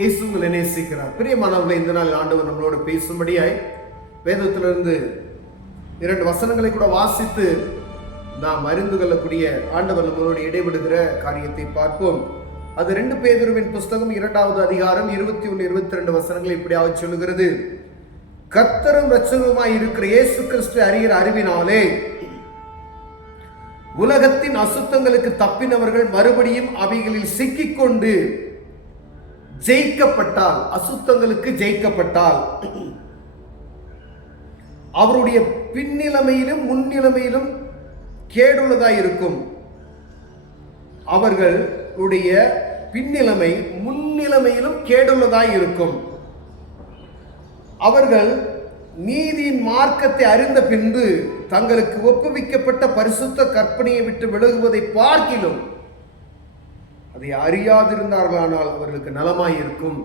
இயேசு உங்களை நேசிக்கிறார். பிரியமானவர்களை, இந்த நாள் ஆண்டவர் நம்மளோடு பேசும்படியாய் வேதத்திலிருந்து 2 வசனங்களை கூட வாசித்து நாம் அறிந்து கொள்ளக்கூடிய ஆண்டவர் நம்மளோடு இடைபடுகிற காரியத்தை பார்ப்போம். அது 2 பேதுருவின் புஸ்தகம் 2வது அதிகாரம் 21, 22 வசனங்கள் இப்படியாக சொல்லுகிறது. கர்த்தரும் இரட்சகருமாய் இருக்கிற இயேசு கிறிஸ்து அறிகிற அறிவினாலே உலகத்தின் அசுத்தங்களுக்கு தப்பினவர்கள் மறுபடியும் அவைகளில் சிக்கிக்கொண்டு ஜெயிக்கப்பட்டால், அசுத்தங்களுக்கு ஜெயிக்கப்பட்டால், அவருடைய பின்னிலைமையிலும் முன்னிலைமையிலும் கேடுள்ளதாய் இருக்கும். அவர்களுடைய பின்னிலைமை முன்னிலைமையிலும் கேடுள்ளதாய் இருக்கும். அவர்கள் நீதியின் மார்க்கத்தை அறிந்த பின்பு தங்களுக்கு ஒப்புவிக்கப்பட்ட பரிசுத்த கற்பனையை விட்டு விலகுவதை பார்க்கிலும் அதை அறியாதிருந்தார்களானால் அவர்களுக்கு நலமாய் இருக்கும்.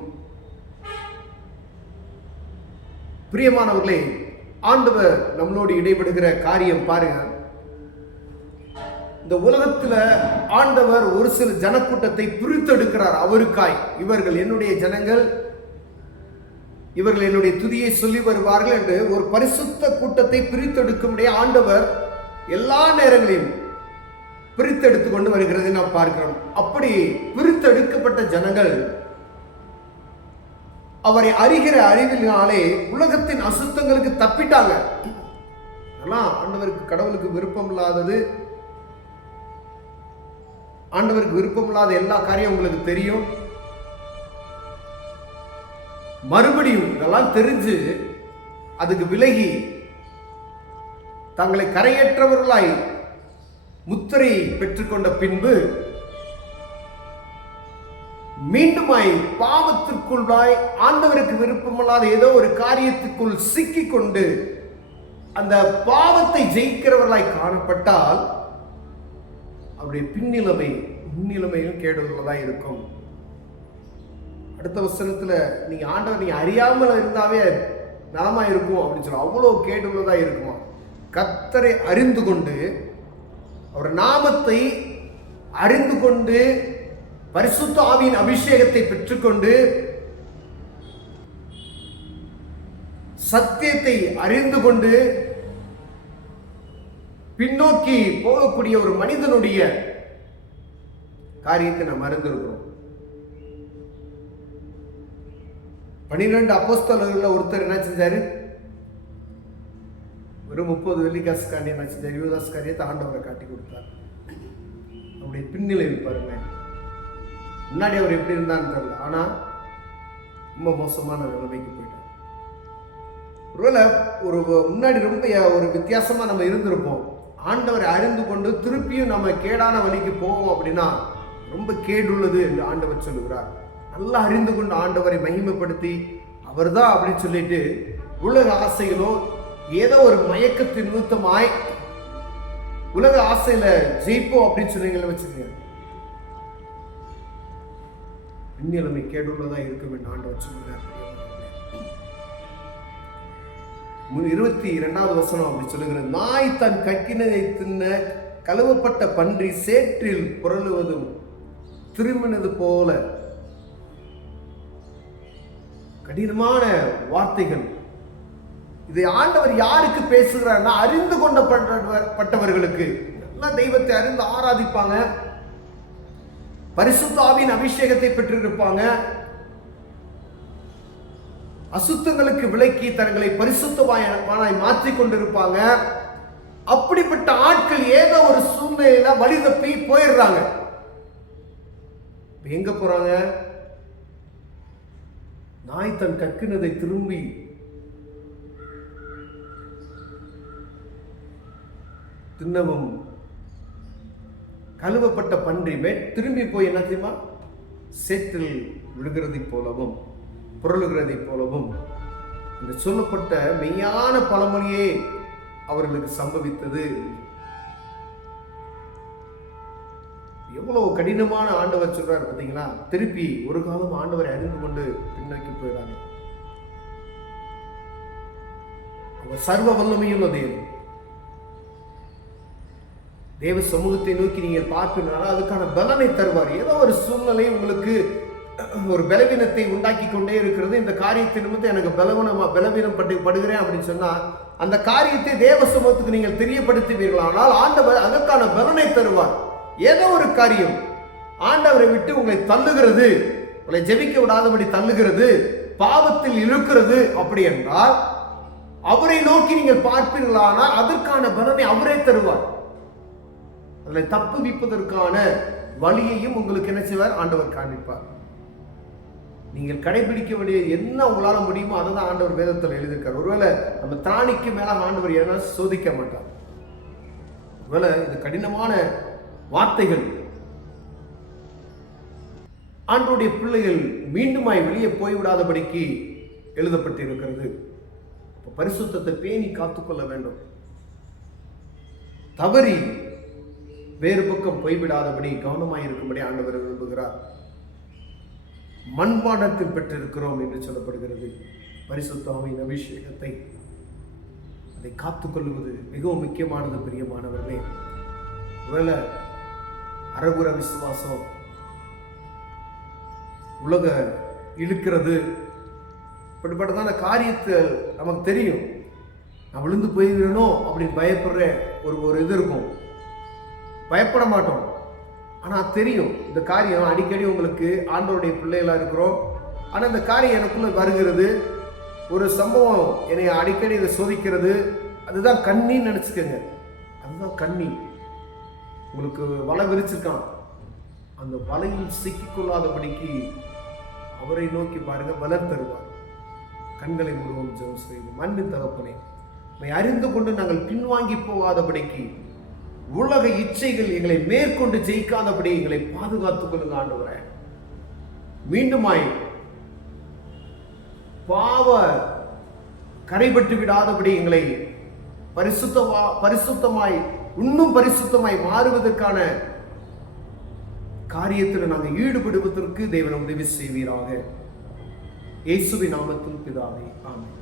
பிரியமானவர்களே, ஆண்டவர் நம்மளோடு இடைபடுகிற காரியம் பாருங்க. இந்த உலகத்துல ஆண்டவர் ஒரு சில ஜனக்கூட்டத்தை பிரித்தெடுக்கிறார் அவருக்காய். இவர்கள் என்னுடைய ஜனங்கள், இவர்கள் என்னுடைய துதியை சொல்லி வருவார்கள் என்று ஒரு பரிசுத்த கூட்டத்தை பிரித்தெடுக்கும்படியே ஆண்டவர் எல்லா நேரங்களையும் பிரித்தெடுத்து கொண்டு வருகிறதை நாம் பார்க்கிறோம். அப்படி பிரித்தெடுக்கப்பட்ட ஜனங்கள் அவரை அறிகிற அறிவினாலே உலகத்தின் அசுத்தங்களுக்கு தப்பிட்டாங்க. அதெல்லாம் ஆண்டவருக்கு, கடவுளுக்கு விருப்பம் இல்லாதது, ஆண்டவருக்கு விருப்பம் இல்லாத எல்லா காரியம் உங்களுக்கு தெரியும். மறுபடியும் இதெல்லாம் தெரிஞ்சு அதுக்கு விலகி தங்களை கரையேற்றவர்களாய் முத்திரை பெற்றுக்கொண்ட பின்பு மீண்டுமாய் பாவத்திற்குள்ளாய் ஆண்டவருக்கு விருப்பமில்லாத ஏதோ ஒரு காரியத்துக்குள் சிக்கிக்கொண்டு அந்த பாவத்தை ஜெயிக்கிறவர்களாய் காணப்பட்டால் அவருடைய பின்னிலைமை முன்னிலைமையும் கேடுள்ளதாய் இருக்கும். அடுத்த வசனத்துல நீங்க ஆண்டவர் நீங்க அறியாமல் இருந்தாவே நலமா இருக்கும் அப்படின்னு சொல்ல, அவ்வளவு கேடுள்ளதா இருக்கும். கர்த்தரை அறிந்து கொண்டு, அவர் நாமத்தை அறிந்து கொண்டு, பரிசுத்த ஆவியின் அபிஷேகத்தை பெற்றுக்கொண்டு, சத்தியத்தை அறிந்து கொண்டு பின்னோக்கி போகக்கூடிய ஒரு மனிதனுடைய காரியத்தை நாம் அறிந்திருக்கிறோம். 12 அப்போஸ்தலர்களில் ஒருத்தர் என்ன செஞ்சாரு? ஒரு 30 வெள்ளிக்காசு காரியம் என்ன செஞ்சார்? 20 காரியத்தை ஆண்டவரை காட்டி கொடுத்தார். அவருடைய பின்னிலை பாருங்க. முன்னாடி அவர் எப்படி இருந்தான்னு தெரியல, ஆனா ரொம்ப மோசமான நிலைமைக்கு போயிட்டார். ஒருவேளை ஒரு முன்னாடி ரொம்ப ஒரு வித்தியாசமா நம்ம இருந்திருப்போம். ஆண்டவரை அறிந்து கொண்டு திருப்பியும் நம்ம கேடான வழிக்கு போவோம் அப்படின்னா ரொம்ப கேடுள்ளது என்று ஆண்டவர் சொல்லுகிறார். நல்லா அறிந்து கொண்டு ஆண்டவரை மகிமைப்படுத்தி அவர் தான் அப்படின்னு சொல்லிட்டு உலக ஆசைகளோ ஏதோ ஒரு மயக்கத்தின் நிமித்தமாய் உலக ஆசையில ஜெயிப்போம் அப்படின்னு சொன்னீங்கள வச்சுக்கோங்க, பின்னிலைமை கேடுள்ளதா இருக்கும் என்று ஆண்டவர் சொல்லுகிறார். 22வது வசனம் அப்படி சொல்லுகிறது. நாய் தன் கக்கினதை தின்ன கழுவப்பட்ட பன்றி சேற்றில் புரளுவதும் திரும்பினது போல. கடினமான வார்த்தைகள். இதை ஆண்டவர் யாருக்கு பேசுகிறார்னா அறிந்து கொண்டப்பட்டவர்களுக்கு. நல்லா தெய்வத்தை அறிந்து ஆராதிப்பாங்க, பரிசுத்த ஆவியின் அபிஷேகத்தை பெற்றிருப்பாங்க, அசுத்தங்களுக்கு விலக்கி தங்களை பரிசுத்தமாய் மாற்றிக் கொண்டிருப்பாங்க. அப்படிப்பட்ட ஆட்கள் ஏதோ ஒரு சூழ்நிலையில வழி தப்பி போயிடுறாங்க. எங்க போறாங்க? நாய் தன் கக்கினதை திரும்பி தின்னவும், கழுவப்பட்ட பன்றி திரும்பி போய் என்ன தெரியுமா? சேற்றில் விழுகிறதை போலவும் புரளுகிறதை போலவும் என்று சொல்லப்பட்ட மெய்யான பழமொழியே அவர்களுக்கு சம்பவித்தது. எவ்வளவு கடினமான ஆண்டவர் சொல்றார் பார்த்தீங்களா? திருப்பி ஒரு காலம் ஆண்டவரை அறிந்து கொண்டு பின்னோக்கி போயிடாங்க. அவர் சர்வ வல்லமையுள்ள தேவன். தேவ சமூகத்தை நோக்கி நீங்கள் பார்க்கணும்னா அதுக்கான பலனை தருவார். ஏதோ ஒரு சூழ்நிலை உங்களுக்கு ஒரு பலவீனத்தை உண்டாக்கி கொண்டே இருக்கிறது. இந்த காரியத்தை நிமித்தம் எனக்கு பலவீனம் படுகிறேன் அப்படின்னு சொன்னா அந்த காரியத்தை தேவ சமூகத்துக்கு நீங்கள் தெரியப்படுத்துவீர்களானால் ஆண்டவர் அதற்கான பலனை தருவார். ஏதோ ஒரு காரியம் ஆண்டவரை விட்டு உங்களை தள்ளுகிறது, உங்களை ஜெபிக்க விடாதபடி தள்ளுகிறது, பாவத்தில் இருக்கிறது அப்படி என்றால் அவரை நோக்கி நீங்கள் பார்ப்பீர்களானால் அதற்கான பலனை அவரே தருவார். அதில் தப்புவிப்பதற்கான வழியையும் உங்களுக்கு என்ன செய்வார்? ஆண்டவர் காண்பிப்பார். நீங்கள் கடைபிடிக்க வேண்டிய என்ன உங்களால முடியுமோ அதை தான் ஆண்டவர் வேதத்தில் எழுதியிருக்கார். ஒருவேளை நம்ம திராணிக்கு மேல ஆண்டவர் ஏன்னா சோதிக்க மாட்டார். ஒருவேளை இது கடினமான வார்த்தைகள் ஆண்டவருடைய பிள்ளைகள் மீண்டுமாய் வெளியே போய்விடாதபடிக்கு எழுதப்பட்டிருக்கிறது. பரிசுத்தத்தை பேணி காத்துக்கொள்ள வேண்டும். தவறி வேறு பக்கம் போய்விடாதபடி கவனமாய் இருக்கும்படி ஆண்டவர் விரும்புகிறார். மண்பாண்டத்தில் பெற்றிருக்கிறோம் என்று சொல்லப்படுகிறது. பரிசுத்த ஆவியின் அபிஷேகத்தை அதை காத்துக்கொள்வது மிகவும் முக்கியமானது. பிரியமானவர்களே, ஒருவேளை அரகுர விசுவாசம் உலக இழுக்கிறது இப்படிப்பட்டதான காரியத்தை நமக்கு தெரியும். நான் விழுந்து போயிடணும் அப்படின்னு பயப்படுற ஒரு இது இருக்கும். பயப்பட மாட்டோம். ஆனால் தெரியும் இந்த காரியம் அடிக்கடி உங்களுக்கு ஆண்டவருடைய பிள்ளைகளாக இருக்கிறோம். ஆனால் இந்த காரியம் எனக்குள்ள வருகிறது, ஒரு சம்பவம் என்னை அடிக்கடி இதை சோதிக்கிறது. அதுதான் கண்ணின்னு நினச்சிக்கோங்க. அதுதான் கண்ணி. உங்களுக்கு வலை விரிச்சிருக்கான், அந்த வலையில் சிக்கிக்கொள்ளாதபடிக்கு அவரை நோக்கி பாருங்க, பலர் தருவார். கண்களை முழுவதும் ஜெபம் செய்வோம். அன்பின் தகப்பனே, அறிந்து கொண்டு நாங்கள் பின்வாங்கி போகாதபடிக்கு உலக இச்சைகள் எங்களை மேற்கொண்டு ஜெயிக்காதபடி எங்களை பாதுகாத்துக் கொள்ளுங்க ஆண்டவரே. மீண்டுமாய் பாவ கரைபட்டு விடாதபடி எங்களை பரிசுத்தமாய் இன்னும் பரிசுத்தமாய் மாறுவதற்கான காரியத்தில் நாங்கள் ஈடுபடுவதற்கு தேவன் உதவி செய்வீராக. இயேசுவின் நாமத்தில் பிதாவே, ஆமென்.